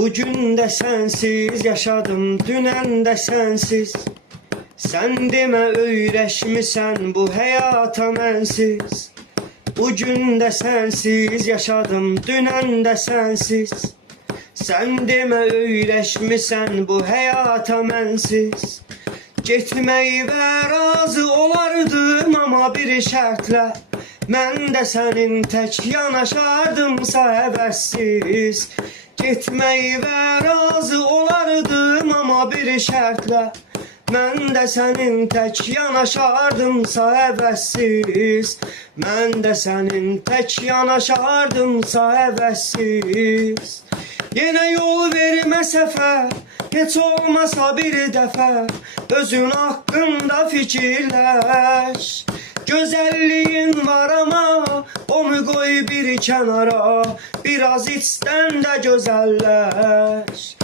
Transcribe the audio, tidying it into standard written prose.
Bugün de sensiz yaşadım, dünen de sensiz. Sen demə öyrəşmisən bu həyata mənsiz. Bugün de sensiz yaşadım, dünen de sensiz. Sen demə öyrəşmisən bu həyata mənsiz. Getməyivə razı olardım ama bir şərtlə. Mən də sənin tək yanaşardımsa həvəssiz. Getməyivə razı olardım ama bir şərtlə. Mən də sənin tək yanaşardımsa həvəssiz. Mən də sənin tək yanaşardımsa həvəssiz. Yenə yol vermə səfər, heç olmasa bir dəfə. Özün haqqında fikirləş. Gözəlliyin var ama onu qoy bir kənara. Biraz içdən də gözəlləş.